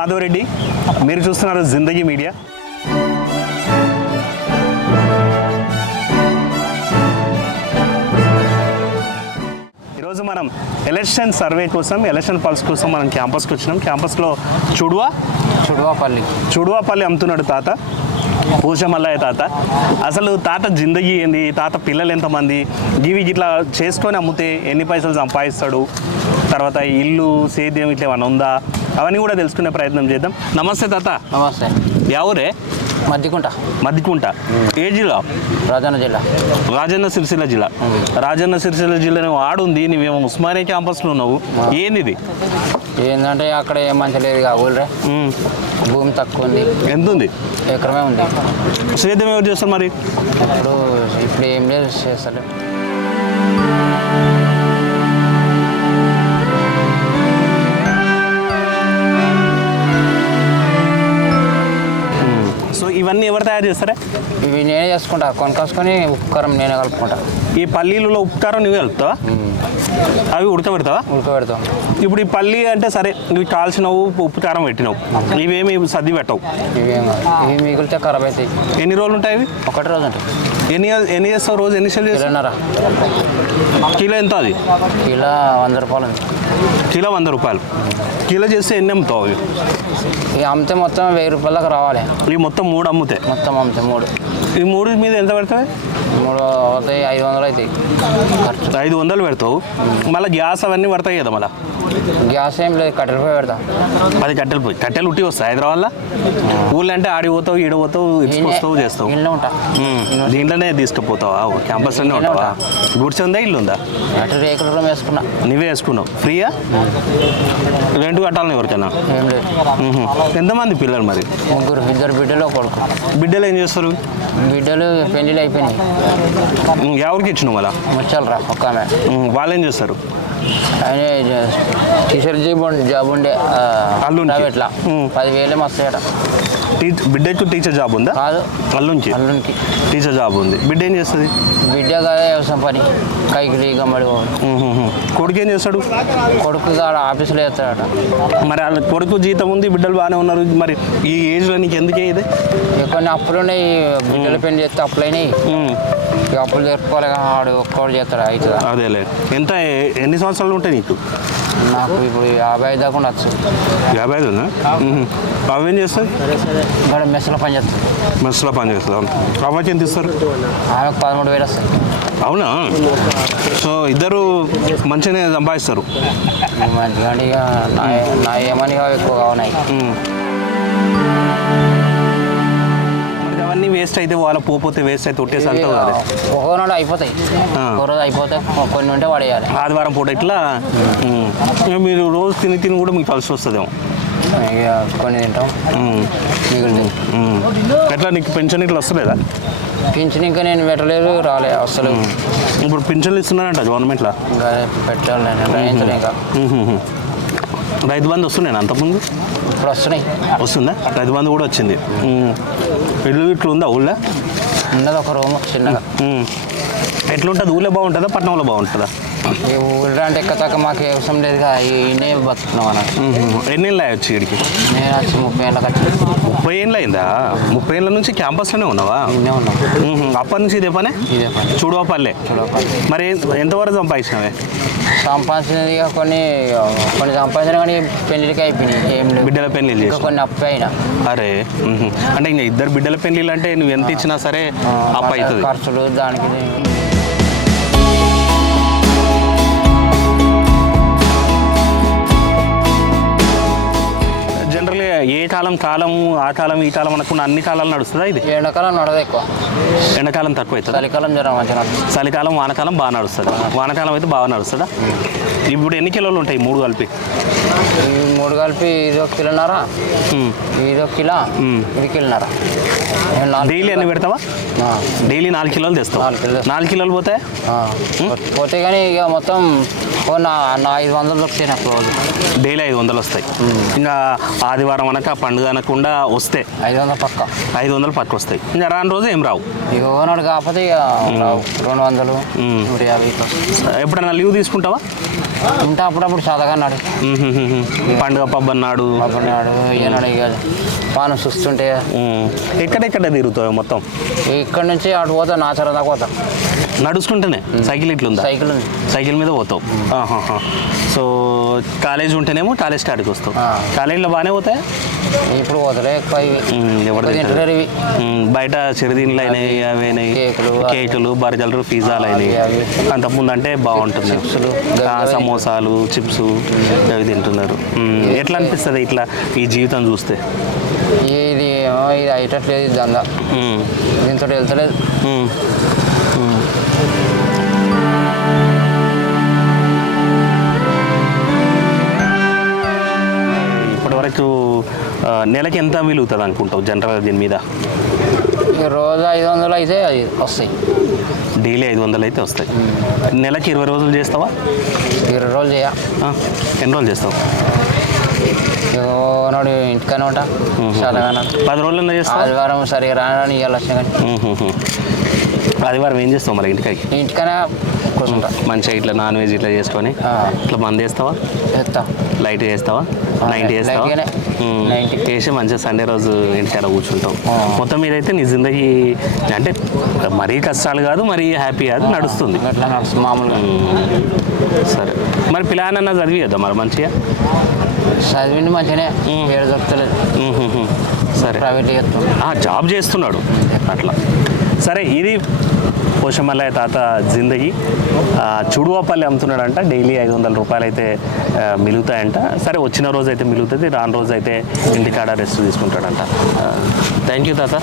మాధవరెడ్డి, మీరు చూస్తున్నారు జిందగీ మీడియా. ఈరోజు మనం ఎలక్షన్ సర్వే కోసం, ఎలక్షన్ పల్స్ కోసం మనం క్యాంపస్కి వచ్చినాం. క్యాంపస్లో చూడువాపల్లి అమ్ముతున్నాడు తాత, పూషమల్లయ్య తాత. అసలు తాత జిందగీ ఏంది, తాత పిల్లలు ఎంతమంది, ఇవి ఇట్లా చేసుకొని అమ్మితే ఎన్ని పైసలు సంపాదిస్తాడు, తర్వాత ఇల్లు సేద్యం ఇట్లా ఏమైనా ఉందా, అవన్నీ కూడా తెలుసుకునే ప్రయత్నం చేద్దాం. నమస్తే తాత. నమస్తే. ఎవరే? మద్దికుంట. ఏ జిల్లా? రాజన్న సిరిసిల్ల జిల్లా. రాజన్న సిరిసిల్ల జిల్లా ఆడుంది, నువ్వేమో ఉస్మానియా క్యాంపస్లో ఉన్నావు. ఏంది ఏంటంటే అక్కడ ఏం మంచి లేదు ఊళ్ళే, భూమి తక్కువ ఉంది. ఎంత ఉంది? ఎకరమే ఉంది. సేద్యం ఎవరు చేస్తారు మరి? ఇప్పుడు ఏం లేదు చేస్తారు. సో ఇవన్నీ ఎవరు తయారు చేస్తారా? ఇవి నేనే చేసుకుంటా, కొనుక్కొసుకొని ఉప్పు కారం నేనే కలుపుకుంటా. ఈ పల్లీలలో ఉప్పు కారం నువ్వే కలుపుతావా? అవి ఉడకబెడతావా? ఉడకబెడతాం. ఇప్పుడు ఈ పల్లి అంటే సరే, ఇవి కాల్చినవు, ఉప్పు కారం పెట్టినావు, ఇవేమి సర్ది పెట్టవు. ఇవి మిగిలితే ఖరాబ్ అవుతాయి. ఎన్ని రోజులు ఉంటాయి ఇవి? ఒకటి రోజు ఉంటాయి. ఎన్ని చేస్తావు రోజు? ఎన్ని సెల్ చేస్తావు? కిలో ఎంత అది? కిలో 100 రూపాయలు ఉంది. కిలో 100 రూపాయలు. కిలో చేస్తే ఎన్ని అమ్ముతావు? ఇవి అమ్మితే మొత్తం 1000 రూపాయల దాకా రావాలి. ఇవి మొత్తం 3 అమ్ముతే? మొత్తం అమ్మితే 3. ఈ 3 మీద ఎంత పెడతావు? 3 అవుతాయి, 500 అవుతాయి ఖర్చు. 500 పెడతావు. మళ్ళీ గ్యాస్ అవన్నీ పడతాయి కదా? మళ్ళీ గ్యాస్ ఏం లేదు, కట్టెల పొయ్యి పెడతా. 10 కట్టెలు పోయి, కట్టెలు ఉట్టి వస్తాయి హైదరాబాద్లో. ఊళ్ళో అంటే ఆడిపోతావు, ఈడపోతావు, ఇచ్చుకొస్తావు, చేస్తావు. ఇంట్లో ఉంటా. దీంట్లోనే తీసుకుపోతావా? క్యాంపస్లోనే ఉంటావా? గుడిసె ఉందా, ఇల్లు ఉందా? అటు రేకుల రూమ్ వేసుకున్నా. నువ్వే వేసుకున్నావు? ఫ్రీయా? రెంట్ కట్టాలని ఎవరికైనా? ఏం లేదు. ఎంతమంది పిల్లలు మరి? 3, 2 బిడ్డలు, కొడుకు. బిడ్డలు ఏం చేస్తారు? బిడ్డలు పెళ్ళిళ్ళు అయిపోయినాయి. ఎవరికి ఇచ్చినావు మళ్ళా? ముచ్చాలరా ఒక్క ఆమె. వాళ్ళు ఏం చేస్తారు? ఆయన టీచర్ జాబ్ ఉండే ప్రైవేట్లా. 10,000 వస్తాయట. బిడ్డకు టీచర్ జాబ్ ఉందా? కాదు, అల్లునికి టీచర్ జాబ్ ఉంది. బిడ్డ ఏం చేస్తుంది? బిడ్డ కదా వ్యవసాయం పని, కైకిలి గమ్మడి. కొడుకు ఏం చేస్తాడు? కొడుకు ఆఫీసులో చేస్తాడట. మరి వాళ్ళ కొడుకు జీతం ఉంది, బిడ్డలు బాగానే ఉన్నారు. మరి ఈ ఏజ్లో నీకు ఎందుకే ఇది? కొన్ని అప్పులు ఉన్నాయి, బిడ్డల పెళ్లి చేస్తే అప్పులైనాయి. ఇక అప్పులు తెరుపుకోవాలి, ఆడు ఒక్కడు చేస్తాడు. అవుతుందా? అదేలే. ఎన్ని సంవత్సరాలు ఉంటాయి నీకు? నాకు ఇప్పుడు 55 దాకా ఉండొచ్చు. 55 ఉందా? అవేం చేస్తుంది? ఇక్కడ మెస్సులో పని చేస్తుంది. మెస్సులో పని చేస్తాం. అవ్వకి ఎంత ఇస్తారు? ఆమెకు 13,000 వస్తాయి. అవునా? సో ఇద్దరు మంచిగానే సంపాదిస్తారు. మంచిగా ఇక నా ఏమని ఎక్కువగా ఉన్నాయి. అవన్నీ వేస్ట్ అయితే, వాళ్ళ పోతే వేస్ట్ అయితే ఒట్టేసి అంటావు కదా? ఒక్కొక్కనాడు అయిపోతాయి, ఒక రోజు అయిపోతాయి, కొన్ని ఉంటే పడేయాలి. ఆదివారం పూట ఇట్లా మీరు రోజు తిని కూడా మీకు కలిసి వస్తుందేమో. ఇక కొన్ని తింటాం, మిగులుతాయి. ఎట్లా నీకు పెన్షన్ ఇట్లా వస్తలేదా? పింఛన్ ఇంకా నేను పెట్టలేదు, రాలే అసలు. ఇప్పుడు పెన్షన్లు ఇస్తున్నారంట గవర్నమెంట్లో. పెట్టాలి నేను ఇంకా. రైతు బంధు వస్తున్నాయి అంతకుముందు? ఇప్పుడు వస్తున్నాయి. వస్తుందా? రైతు బంధు కూడా వచ్చింది. ఇల్లు ఇట్లా ఉందా ఊళ్ళో? ఉన్నది ఒక రూమ్ చిన్నగా. ఎట్లుంటుంది? ఊళ్ళో బాగుంటుందా, పట్టణంలో బాగుంటుందా? ఈ ఊళ్ళో అంటే ఎక్కతాక మాకు అవసరం లేదు కదా, ఈయనే బతుకుతున్నాం అన్నట్టు. ఎన్ని ఏళ్ళు వచ్చి ఇక్కడికి? నేను వచ్చి 30 ఏళ్ళకి వచ్చి. 30 ఏళ్ళు అయిందా? 30 ఏళ్ళ నుంచి క్యాంపస్లోనే ఉన్నావా? ఈయనే ఉన్నాం. అప్పటి నుంచి ఇదే పనే? ఇదే పని. చూడవాపల్లె. మరి ఎంతవరకు సంపాదించినవే? సంపాదించినది కొన్ని సంపాదించిన కానీ పెళ్ళిళ్ళకి అయిపోయినాయి. ఏం లేదు, బిడ్డల పెళ్ళిళ్ళు ఇంకా కొన్ని అప్పు అయినా. అరే, అంటే ఇంకా ఇద్దరు బిడ్డల పెళ్ళిళ్ళు అంటే నువ్వు ఎంత ఇచ్చినా సరే అప్పు అవుతుంది. ఖర్చులు దానికి. జనరల్గా ఏ కాలం ఆ కాలం ఈ కాలం అనకుండా అన్ని కాలాలు నడుస్తుందా ఇది? ఎండాకాలం నడదు ఎక్కువ, ఎండాకాలం తక్కువ అవుతుంది. చలికాలం జ్వరం మంచిగా. చలికాలం వానకాలం బాగా నడుస్తుంది. వానకాలం అయితే బాగా నడుస్తుందా? ఇప్పుడు ఎన్ని కిలోలు ఉంటాయి 3 కలిపి? 3 కలిపి ఇది 1 కిలోన్నర, ఇది 1 కిలో, ఇది కిలోన్నర. డైలీ అన్ని పెడతావా? డైలీ 4 కిలోలు తెస్తావు? 4 కిలోలు పోతాయి పోతే కానీ ఇక మొత్తం నా 500 దొరుకుతాయి నాకు రోజు. డైలీ 500 వస్తాయి. ఇంకా ఆదివారం అనక పండుగ అనకుండా వస్తే 500 పక్క 500 పక్క వస్తాయి. ఇంకా రాని రోజు ఏం రావు. ఇక ఓనాడు కాకపోతే ఇక రావు. 200, 150 ఇట్లా. ఎప్పుడైనా లీవ్ తీసుకుంటావా? ఉంటా అప్పుడప్పుడు చదగా అన్నాడు. పండుగ పబ్బు అన్నాడు. అన్నాడు ఈనాడు ఇక పానం చూస్తుంటే ఎక్కడెక్కడ తిరుగుతావు మొత్తం? ఇక్కడ నుంచి అటు పోతా నాచర దాకా పోతా నడుచుకుంటేనే. సైకిల్ ఇట్లుందా? సైకిల్ ఉంది. సైకిల్ మీద పోతావు. సో కాలేజ్ ఉంటేనేమో కాలేజ్ స్టార్ట్కి వస్తావు. కాలేజీలో బాగానే పోతాయి. ఇప్పుడు పోతలే ఎక్కువ ఇవి. ఎవరు తింటున్నారు ఇవి. బయట చిరుదిండ్లు అయినాయి, అవి అయినాయి, కేకులు, బర్గర్లు, పిజ్జాలు అయినాయి. అంతకుముందు అంటే బాగుంటుంది. సమోసాలు, చిప్స్ అవి తింటున్నారు. ఎట్లా అనిపిస్తుంది ఇట్లా ఈ జీవితం చూస్తే? ఇది అయ్యేటట్లేదు ఇది దందా. దీంతో వెళ్తలేదు. ఇప్పటివరకు నెలకి ఎంత మిలుగుతుంది అనుకుంటావు జనరల్గా దీని మీద? రోజు 500 అయితే అది వస్తాయి. డైలీ 500 అయితే వస్తాయి. నెలకి 20 రోజులు చేస్తావా? 20 రోజులు చేయ. ఎన్ని రోజులు చేస్తావు? నాడు ఇంటికనే ఉంటా. చాలా 10 రోజులన్నా చేస్తావు? ఆదివారం సరిగా రాని ఇవాళ వచ్చిన కానీ. ఆదివారం ఏం చేస్తావు మరి? ఇంటికనే కూర్చుంటా. మంచిగా ఇట్లా నాన్ వెజ్ ఇట్లా చేసుకొని ఇట్లా మంది వేస్తావా? చేస్తా. లైట్ చేస్తావా? 90 చేస్తావా? చేసి మంచిగా సండే రోజు ఇంటికాడ కూర్చుంటావు. మొత్తం మీద అయితే నీ జిందగీ అంటే మరీ కష్టాలు కాదు, మరీ హ్యాపీ కాదు, నడుస్తుంది. ఎట్లా నడుస్తుంది మామూలుగా. సరే మరి పిల్లనన్నా చదివి కదా మరి మంచిగా? చదివిండి మంచిగానే. ఏడు దొరుకుతలేదు. సరే ప్రైవేట్ చేస్తాం. జాబ్ చేస్తున్నాడు అట్లా. సరే, ఇది పోషమల్లయ్య తాత జిందగీ. చుడువపల్లి అమ్ముతున్నాడంట. డైలీ 500 రూపాయలు అయితే మిలుగుతాయంట. సరే, వచ్చిన రోజు అయితే మిలుగుతుంది, రాని రోజు అయితే ఇంటికాడ రెస్ట్ తీసుకుంటాడంట. థ్యాంక్ యూ తాత.